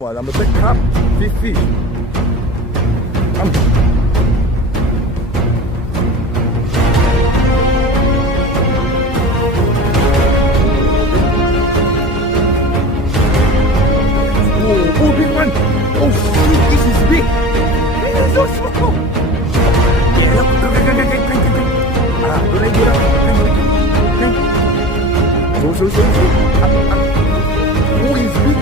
Voilà, I'm a big carp, big fish. Oh, big one. Oh, shit, this is big. This is so small. Yeah, look. Boleh dia. So. Oh, it's big.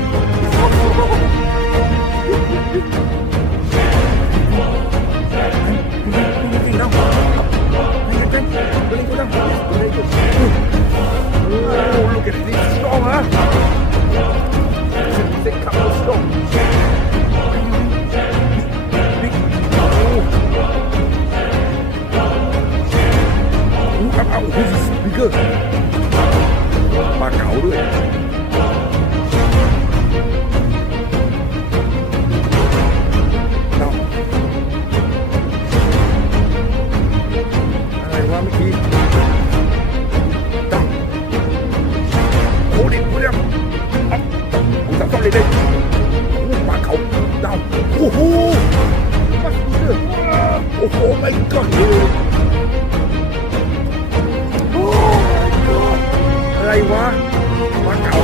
Oh, look at this strong, huh? They come out strong. Big. Oh, this is bigger. ปลาเก๋าด้วย อะไรวะเมื่อกี้ตั้งโอ้ดิกูเนี่ยกูจับต้องเลยเลยปลาเก๋าดาวโอ้โหมาดูดิโอ้โหไม่ก่อนเลยอะไรวะปลาเก๋า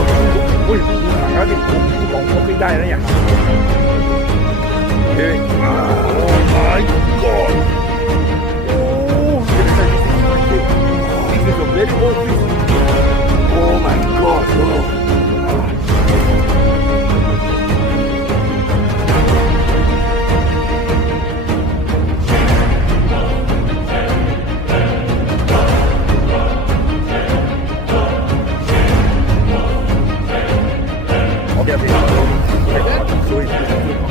อุ้ยดูหางแล้วดิผมลองไม่ได้นะอย่างเฮ้ยโอ้ my god โอ้ this is a very old fish oh my god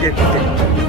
Okay.